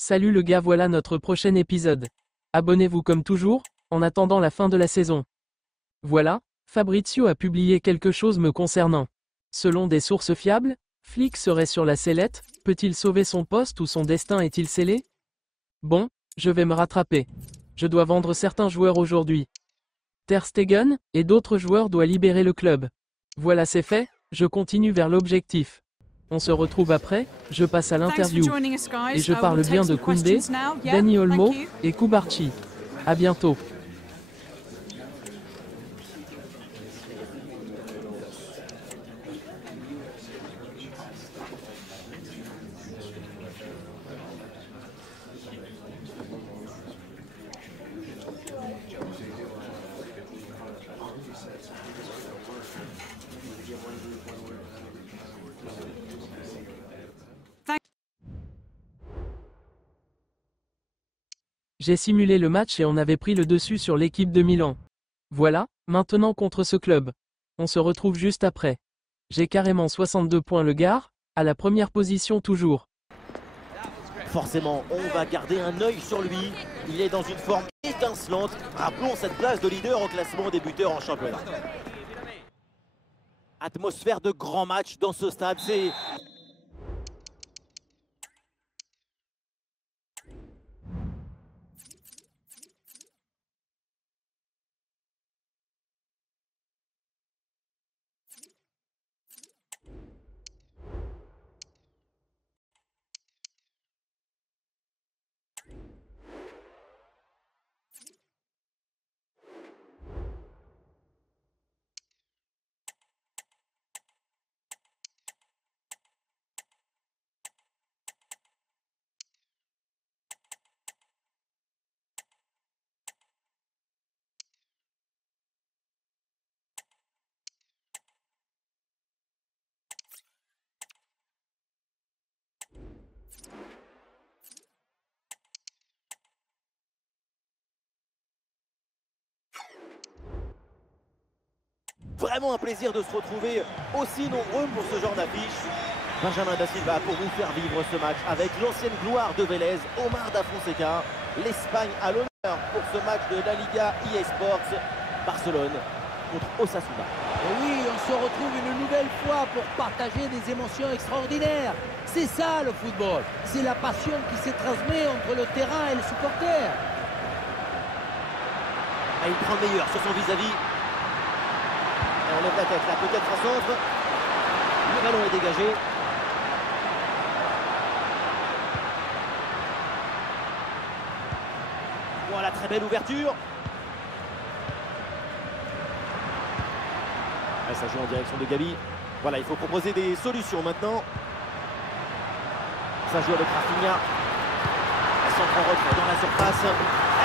Salut le gars, voilà notre prochain épisode. Abonnez-vous comme toujours, en attendant la fin de la saison. Voilà, Fabrizio a publié quelque chose me concernant. Selon des sources fiables, Flick serait sur la sellette, peut-il sauver son poste ou son destin est-il scellé? Bon, je vais me rattraper. Je dois vendre certains joueurs aujourd'hui. Ter Stegen, et d'autres joueurs doivent libérer le club. Voilà, c'est fait, je continue vers l'objectif. On se retrouve après, je passe à l'interview. Et je parle bien de Koundé, Dani Olmo, et Koubarchi. À bientôt. J'ai simulé le match et on avait pris le dessus sur l'équipe de Milan. Voilà, maintenant contre ce club. On se retrouve juste après. J'ai carrément 62 points le gars, à la première position toujours. Forcément, on va garder un œil sur lui. Il est dans une forme étincelante. Rappelons cette place de leader au classement des buteurs en championnat. Atmosphère de grand match dans ce stade, c'est... Vraiment un plaisir de se retrouver aussi nombreux pour ce genre d'affiche. Benjamin Da Silva pour vous faire vivre ce match avec l'ancienne gloire de Vélez, Omar Da Fonseca. L'Espagne à l'honneur pour ce match de la Liga EA Sports. Barcelone contre Osasuna. Et oui, on se retrouve une nouvelle fois pour partager des émotions extraordinaires. C'est ça le football. C'est la passion qui se transmet entre le terrain et le supporter. Il prend le meilleur sur son vis-à-vis. On lève la tête là, peut-être un centre. Le ballon est dégagé. Voilà, très belle ouverture. Ça joue en direction de Gabi. Voilà, il faut proposer des solutions maintenant. Ça joue avec Rafinha. Un centre en retrait dans la surface.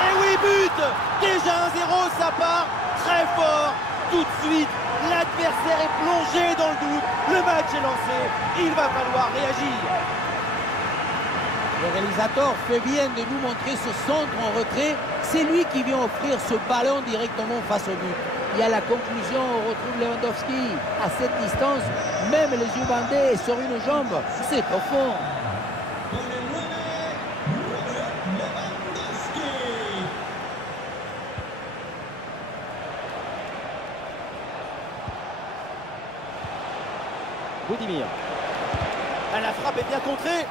Et oui, but! Déjà 1-0, ça part très fort. Tout de suite, l'adversaire est plongé dans le doute. Le match est lancé. Il va falloir réagir. Le réalisateur fait bien de nous montrer ce centre en retrait. C'est lui qui vient offrir ce ballon directement face au but. Et à la conclusion, on retrouve Lewandowski. À cette distance, même les yeux bandés sur une jambe, c'est au fond. Budimir. La frappe est bien contrée.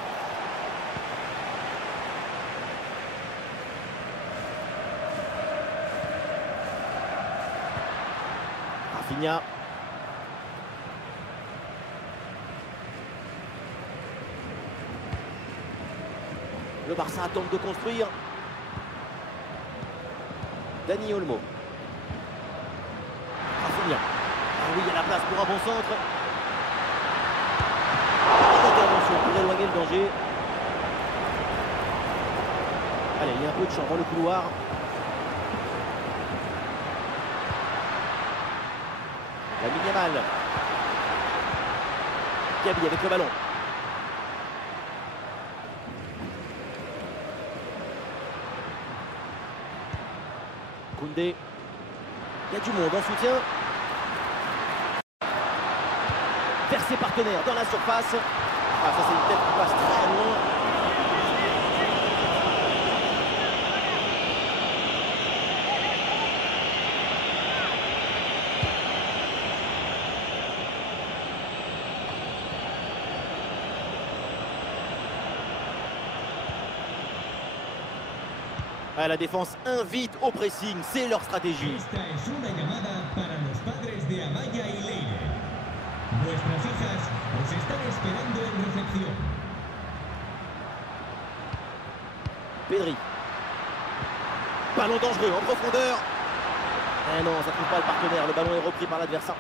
Rafinha. Le Barça tente de construire. Dani Olmo. Rafinha. Ah oui, il y a la place pour un bon centre. Intervention pour éloigner le danger. Allez, il y a un peu de champ dans le couloir. Lamine Yamal. Gabi avec le ballon. Koundé. Il y a du monde en soutien. Vers ses partenaires dans la surface. Ah, ça c'est une tête qui passe très loin. Ah, la défense invite au pressing, c'est leur stratégie. Esta es una llamada para los padres de Amaya y Leire. Vuestras hijas os están esperando en recepción. Pedri. Ballon dangereux en profondeur. Eh non, ça ne trouve pas le partenaire. Le ballon est repris par l'adversaire.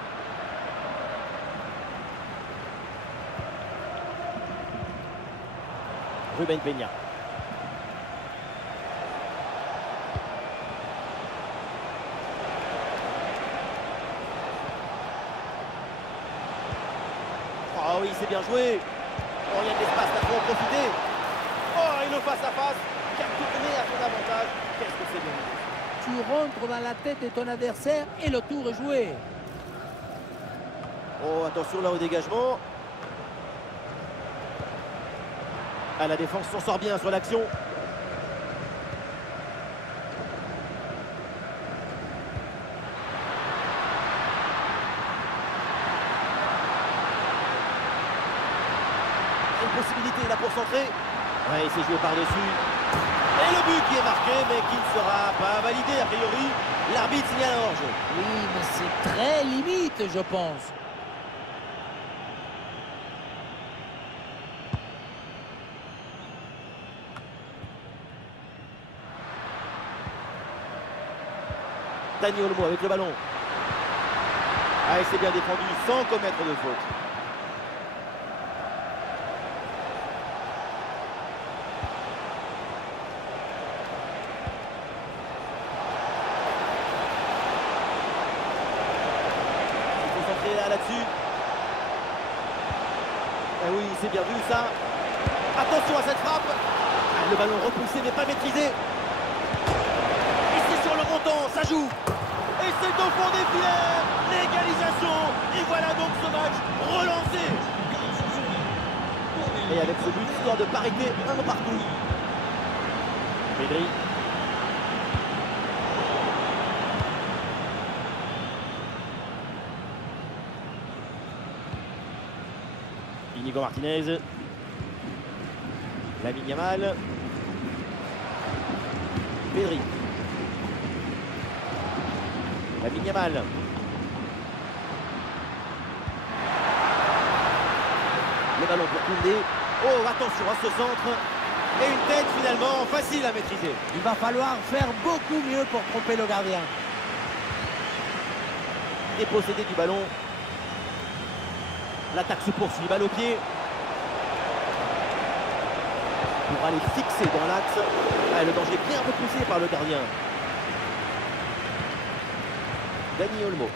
Ruben Peña. Oh oui, c'est bien joué. Oh, il y a de l'espace, là, faut en profiter. Oh, et le face-à-face qui a tourné à son avantage. Qu'est-ce que c'est bien. Tu rentres dans la tête de ton adversaire et le tour est joué. Oh, attention là au dégagement. Ah, la défense s'en sort bien sur l'action. Une possibilité là pour centrer. Ouais, il s'est joué par-dessus. Et le but qui est marqué, mais qui ne sera pas validé a priori. L'arbitre signale un hors-jeu. Oui, mais c'est très limite, je pense. Dani Olmo avec le ballon. Ah, il s'est bien défendu sans commettre de faute. Il faut centrer là-dessus. Ah oui, c'est bien vu ça. Attention à cette frappe. Ah, le ballon repoussé mais pas maîtrisé. Et c'est sur le montant, ça joue. Et c'est au fond des filets. L'égalisation. Et voilà donc ce match relancé. Et avec ce but, histoire de parité, un partout. Pedri. Inigo Martinez. Lamine Yamal. Pedri. Lamine Yamal. Le ballon pour Koundé. Oh, attention à ce centre. Et une tête finalement facile à maîtriser. Il va falloir faire beaucoup mieux pour tromper le gardien. Dépossédé du ballon. L'attaque se poursuit, balle au pied. Pour aller fixer dans l'axe. Ah, le danger bien repoussé par le gardien. Dani Olmo.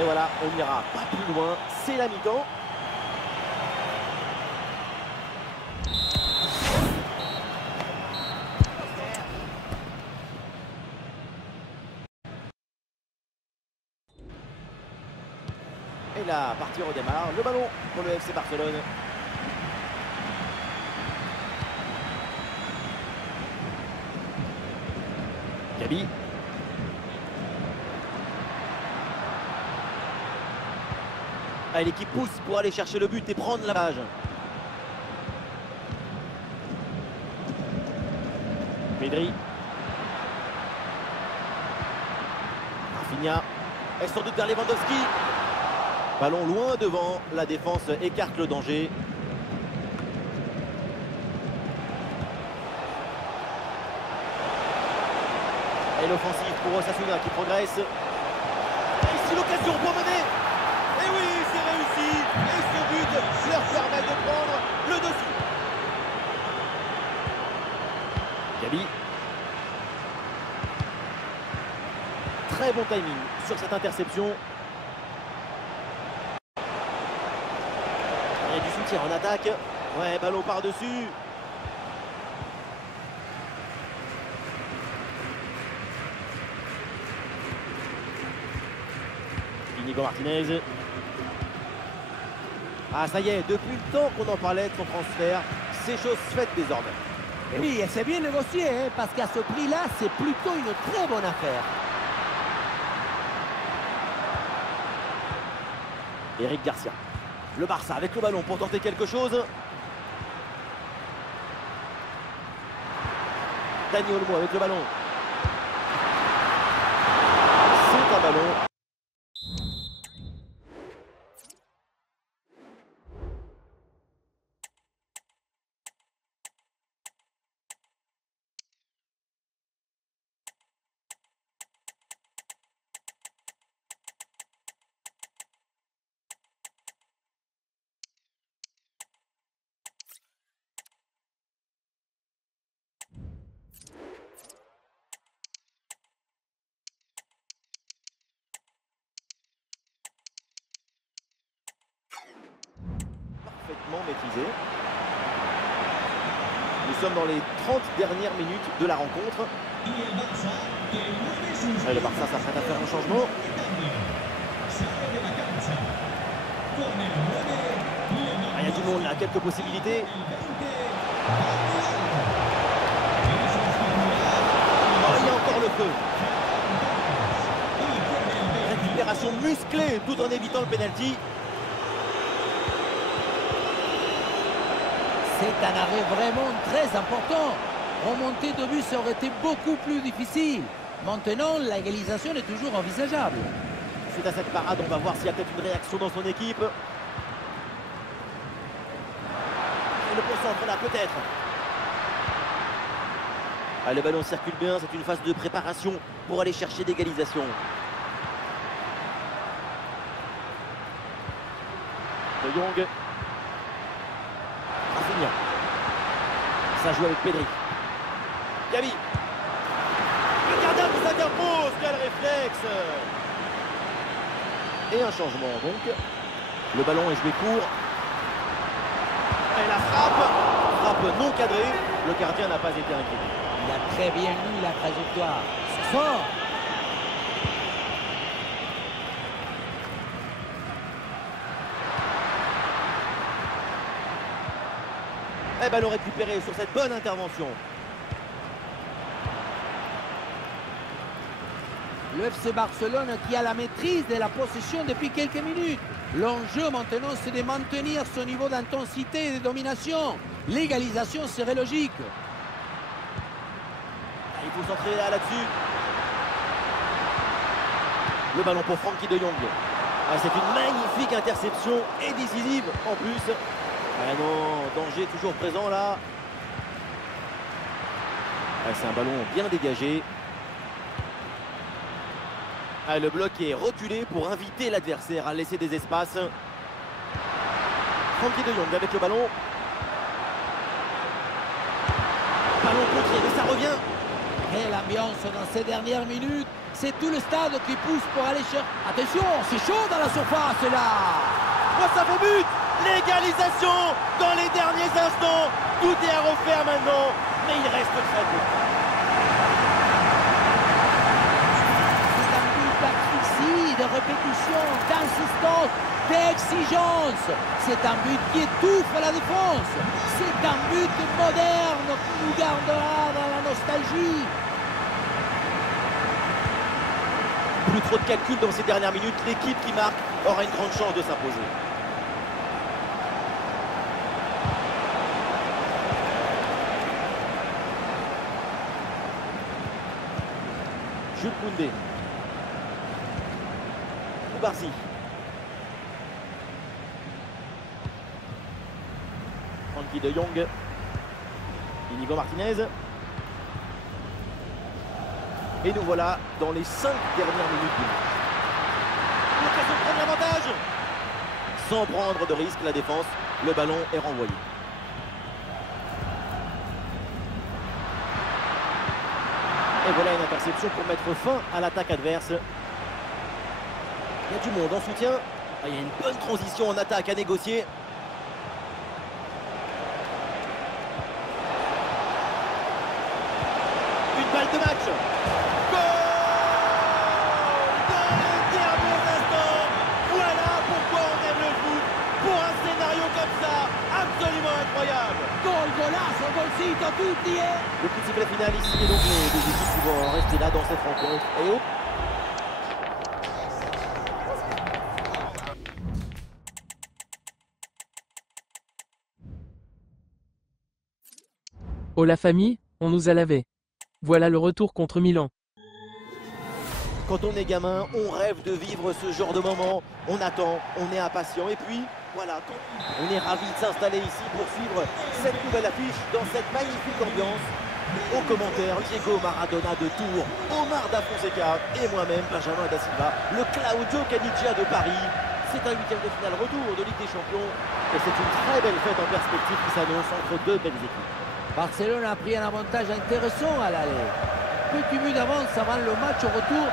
Et voilà, on n'ira pas plus loin. C'est la mi-temps. Et la partie redémarre. Le ballon pour le FC Barcelone. Gabi. Ah, l'équipe pousse pour aller chercher le but et prendre la page. Pedri. Rafinha. Et sans doute vers Lewandowski. Ballon loin devant, la défense écarte le danger. Et l'offensive pour Osasuna qui progresse. Et ici l'occasion pour mener. Et oui, c'est réussi. Et ce but leur permet de prendre le dessus. Gabi. Très bon timing sur cette interception. Et du soutien en attaque. Ouais, ballon par-dessus. Inigo Martinez. Ah, ça y est, depuis le temps qu'on en parlait de son transfert, c'est chose faite désormais. Et oui, c'est bien négocié, hein, parce qu'à ce prix-là, c'est plutôt une très bonne affaire. Eric Garcia. Le Barça avec le ballon pour tenter quelque chose. Dani Olmo avec le ballon. C'est un ballon. Parfaitement maîtrisé. Nous sommes dans les 30 dernières minutes de la rencontre. Et le Barça s'apprête à faire un changement. Ah, il y a du monde là, quelques possibilités. Oh, il y a encore le feu. Récupération musclée tout en évitant le penalty. C'est un arrêt vraiment très important. Remonter de but, ça aurait été beaucoup plus difficile. Maintenant, l'égalisation est toujours envisageable. Suite à cette parade, on va voir s'il y a peut-être une réaction dans son équipe. Et le concentre là, peut-être. Ah, le ballon circule bien, c'est une phase de préparation pour aller chercher l'égalisation. De Jong. Rafinha. Ça joue avec Pedri. Gavi. Le gardien qui s'interpose, quel réflexe! Et un changement donc. Le ballon est joué court. Et la frappe. Frappe non cadrée. Le gardien n'a pas été inquiété. Il a très bien lu la trajectoire. C'est fort. Et ballon récupéré sur cette bonne intervention. Le FC Barcelone qui a la maîtrise de la possession depuis quelques minutes. L'enjeu maintenant, c'est de maintenir ce niveau d'intensité et de domination. L'égalisation serait logique. Il faut s'entraîner là-dessus. Le ballon pour Frenkie de Jong. Ah, c'est une magnifique interception et décisive en plus. Ah non, danger toujours présent là. Ah, c'est un ballon bien dégagé. Ah, le bloc est reculé pour inviter l'adversaire à laisser des espaces. Frenkie de Jong avec le ballon. Ballon contré, mais ça revient. Et l'ambiance dans ces dernières minutes, c'est tout le stade qui pousse pour aller chercher. Attention, c'est chaud dans la surface là. Face à vos buts. L'égalisation dans les derniers instants. Tout est à refaire maintenant, mais il reste très peu. C'est un but d'asphyxie, de répétition, d'insistance, d'exigence. C'est un but qui étouffe la défense. C'est un but moderne qui nous gardera dans la nostalgie. Plus trop de calculs dans ces dernières minutes. L'équipe qui marque aura une grande chance de s'imposer. Jules Koundé. Koubarsi. Frenkie de Jong. Inigo Martinez. Et nous voilà dans les 5 dernières minutes du match. L'occasion de prendre l'avantage. Sans prendre de risque, la défense, le ballon est renvoyé. Et voilà une interception pour mettre fin à l'attaque adverse. Il y a du monde en soutien. Ah, il y a une bonne transition en attaque à négocier. Une balle de match. Goal dans les derniers instants. Voilà pourquoi on aime le foot. Pour un scénario comme ça, absolument incroyable. Gol, golazo, golcito, tutti e... Le coup de sifflet final ici et donc les deux équipes qui vont rester là dans cette rencontre. Et hop. Oh la famille, on nous a lavé. Voilà le retour contre Milan. Quand on est gamin, on rêve de vivre ce genre de moment. On attend, on est impatient. Et puis, voilà, on est ravis de s'installer ici pour suivre cette nouvelle affiche dans cette magnifique ambiance. Aux commentaires, Diego Maradona de Tours, Omar Da Fonseca et moi-même, Benjamin Da Silva, le Claudio Caniggia de Paris. C'est un huitième de finale retour de Ligue des Champions. Et c'est une très belle fête en perspective qui s'annonce entre deux belles équipes. Barcelone a pris un avantage intéressant à l'aller. Petit but d'avance avant le match au retour,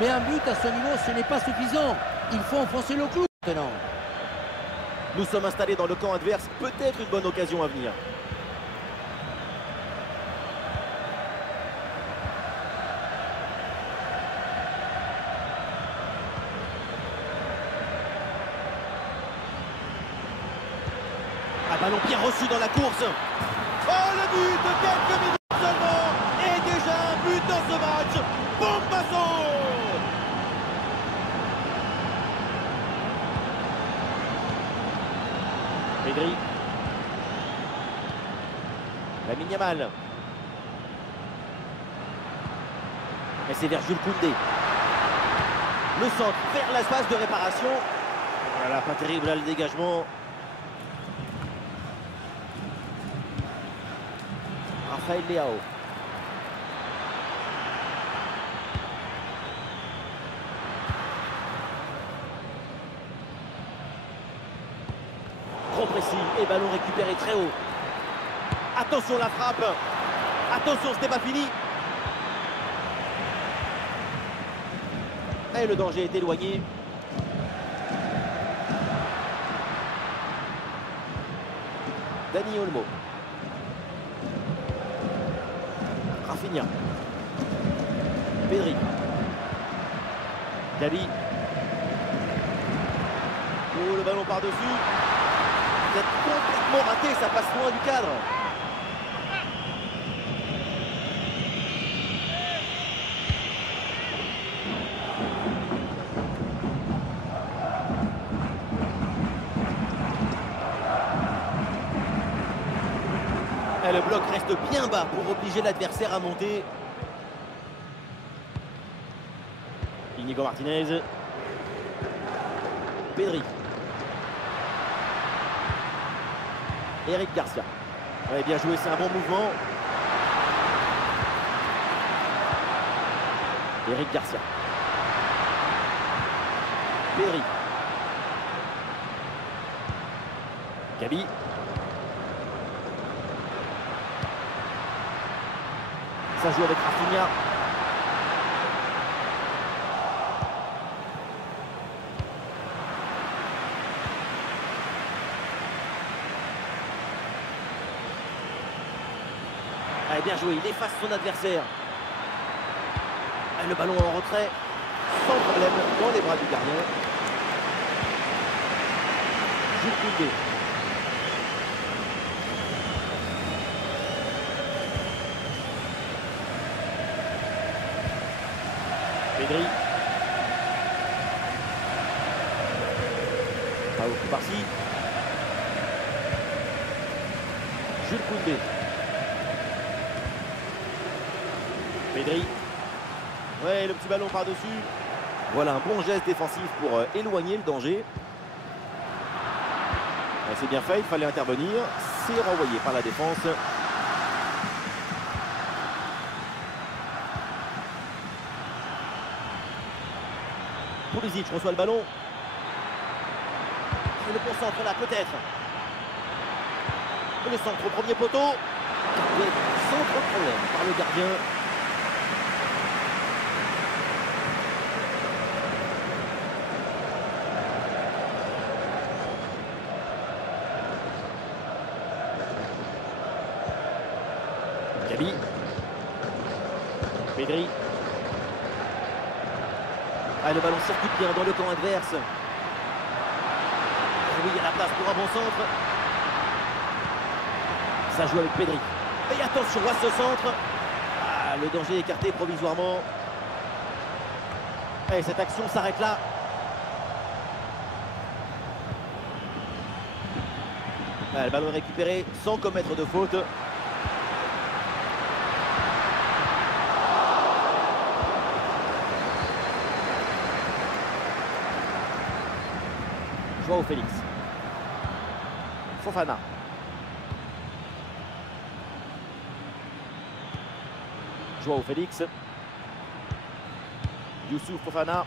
mais un but à ce niveau, ce n'est pas suffisant. Il faut enfoncer le clou maintenant. Nous sommes installés dans le camp adverse, peut-être une bonne occasion à venir. Un ballon bien reçu dans la course. Oh, le but de quelques minutes seulement. Et déjà un but dans ce match. Bombasso! Pedri. Lamine Yamal. Et c'est vers Jules Koundé. Le centre vers l'espace de réparation. Voilà, pas terrible là le dégagement. Rafael Leao. Trop précis et ballon récupéré très haut. Attention la frappe. Attention, ce n'est pas fini. Et le danger est éloigné. Dani Olmo. Rafinha. Pedri. Gavi. Oh, le ballon par-dessus. C'est complètement raté, ça passe loin du cadre. Et le bloc reste bien bas pour obliger l'adversaire à monter. Inigo Martinez. Pedri. Eric Garcia. Ouais, bien joué, c'est un bon mouvement. Eric Garcia. Pedri. Gavi. Ça joue avec Rafinha. Allez, bien joué, il efface son adversaire. Et le ballon en retrait, sans problème, dans les bras du gardien. Jules Koundé. Pedri. Pau Kubarsi. Jules Koundé. Pedri. Ouais, le petit ballon par-dessus. Voilà un bon geste défensif pour éloigner le danger. C'est bien fait, il fallait intervenir. C'est renvoyé par la défense. Pulisic reçoit le ballon. Et le concentre là peut-être. Le centre au premier poteau. Sans trop de problème par le gardien. Gavi. Pedri. Ah, le ballon circule bien dans le camp adverse. Oui, il y a la place pour un bon centre. Ça joue avec Pedri. Et attention à ce centre. Ah, le danger écarté provisoirement. Et cette action s'arrête là. Ah, le ballon est récupéré sans commettre de faute. Joao Félix. Fofana. Joao Félix. Youssouf Fofana.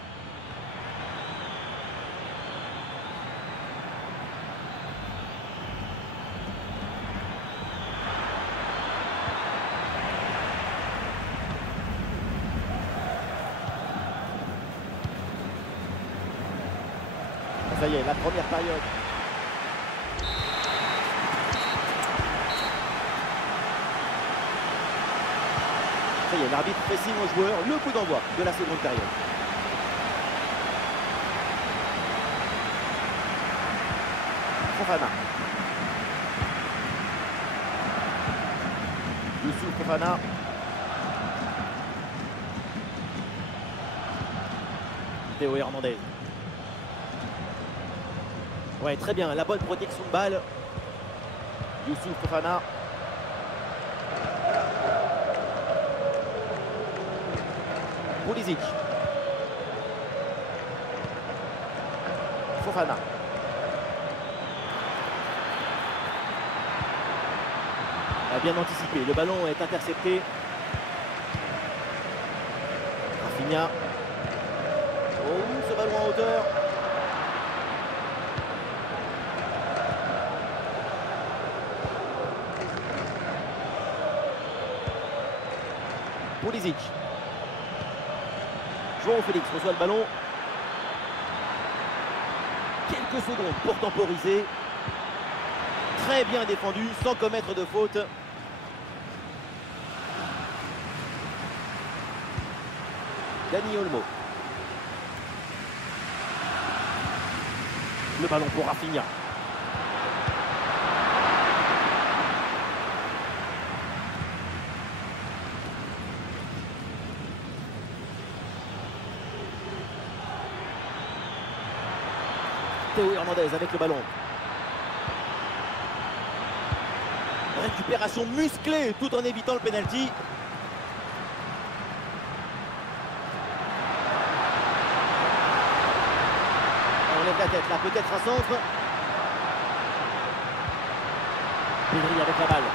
Ça y est, la première période. Ça y est, l'arbitre fait signe aux joueurs, le coup d'envoi de la seconde période. Fofana. Youssouf Fofana. Théo Hernandez. Ouais, très bien, la bonne protection de balle. Youssouf Fofana. Pulisic. Fofana. A bien anticipé, le ballon est intercepté. Rafinha. Oh, ce ballon en hauteur. Pulisic. Joao Félix reçoit le ballon. Quelques secondes pour temporiser. Très bien défendu, sans commettre de faute. Dani Olmo. Le ballon pour Rafinha. Théo Hernandez avec le ballon. Récupération musclée tout en évitant le pénalty. On lève la tête là, peut-être un centre. Pedri avec la balle.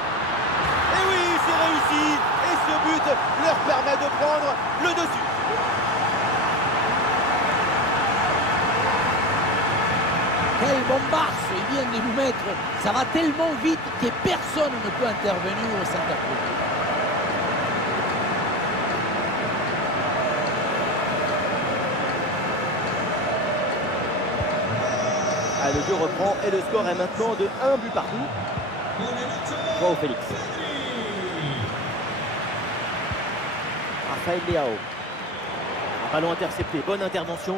Et oui, c'est réussi. Et ce but leur permet de prendre le dessus. Quel bombasse il vient de nous mettre. Ça va tellement vite que personne ne peut intervenir au centre. Ah, le jeu reprend et le score est maintenant de 1 but partout. Joao Félix. Rafael Leao. Un ballon intercepté, bonne intervention.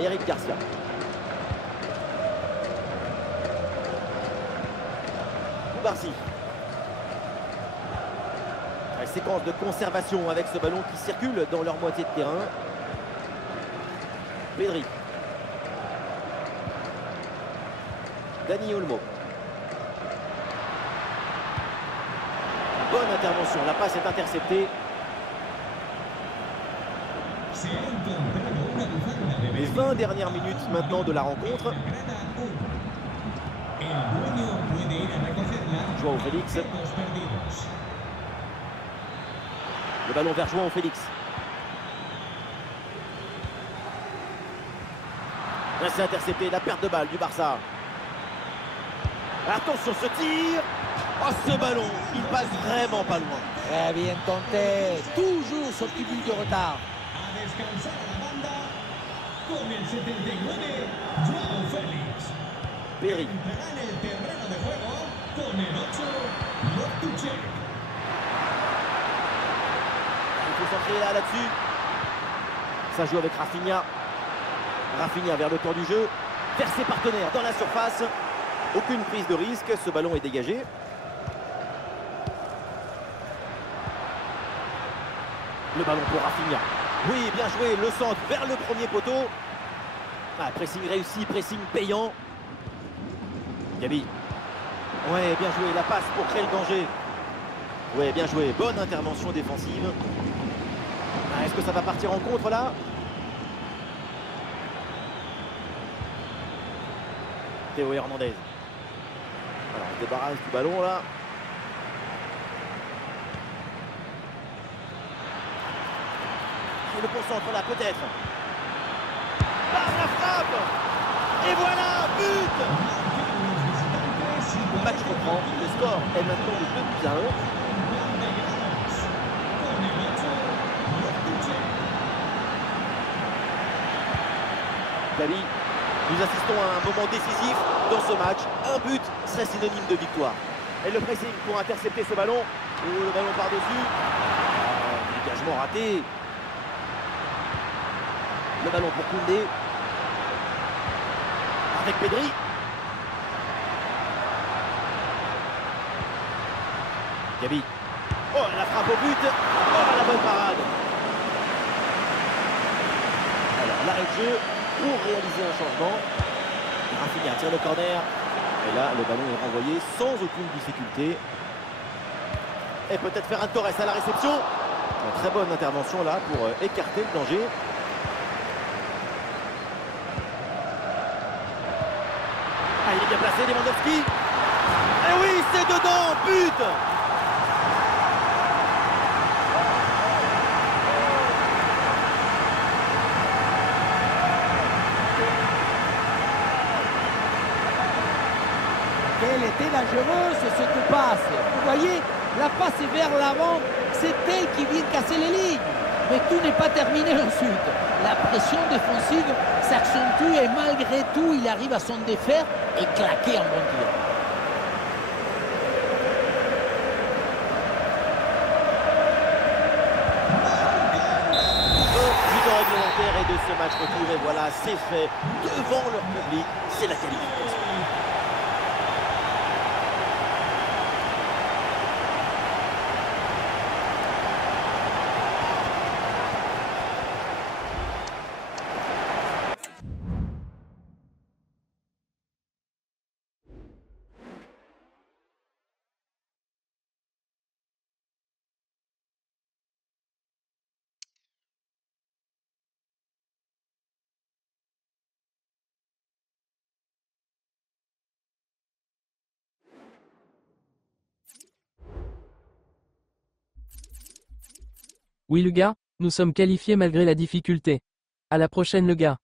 Eric Garcia. Koubarsi. Une séquence de conservation avec ce ballon qui circule dans leur moitié de terrain. Pedri. Dani Olmo. Bonne intervention, la passe est interceptée. Les 20 dernières minutes maintenant de la rencontre. Joao Félix. Le ballon vers Joao Félix. Là, c'est intercepté, la perte de balle du Barça. Attention, ce tir. Oh, ce ballon, il passe vraiment pas loin. Très bien tenté. Toujours ce petit but de retard. Con el 79, Joao Félix. Pedri. Entrará en el terreno de juego con el 8, Loftus-Cheek. Il faut s'entraîner là-dessus. Ça joue avec Rafinha. Rafinha vers le corps du jeu. Vers ses partenaires dans la surface. Aucune prise de risque. Ce ballon est dégagé. Le ballon pour Rafinha. Oui, bien joué. Le centre vers le premier poteau. Ah, pressing réussi, pressing payant. Gabi. Ouais, bien joué. La passe pour créer le danger. Ouais, bien joué. Bonne intervention défensive. Ah, Est-ce que ça va partir en contre là? Théo Hernandez. Alors, il débarrasse du ballon là. Il le concentre là peut-être. Bam, la frappe. Et voilà, but. Le match reprend. Le score est maintenant de 2-1. Gabi, nous assistons à un moment décisif dans ce match. Un but serait synonyme de victoire. Et le pressing pour intercepter ce ballon. Oh, le ballon par-dessus. Dégagement raté. Le ballon pour Koundé. Avec Pedri. Gabi. Oh, la frappe au but. Oh, la bonne parade. Alors, l'arrêt de jeu pour réaliser un changement. Rafinha tire le corner. Et là, le ballon est renvoyé sans aucune difficulté. Et peut-être Ferran Torres à la réception. Une très bonne intervention là pour écarter le danger. Ah, il est bien placé, Lewandowski. Et oui, c'est dedans, but. Quelle était dangereuse cette passe. Vous voyez, la passe est vers l'avant, c'est elle qui vient casser les lignes. Mais tout n'est pas terminé ensuite. La pression défensive s'accentue et malgré tout, il arrive à s'en défaire et claquer un bon tir. But réglementaire et de ce match retour. Et voilà, c'est fait devant leur public. C'est la qualification. Oui les gars, nous sommes qualifiés malgré la difficulté. À la prochaine les gars.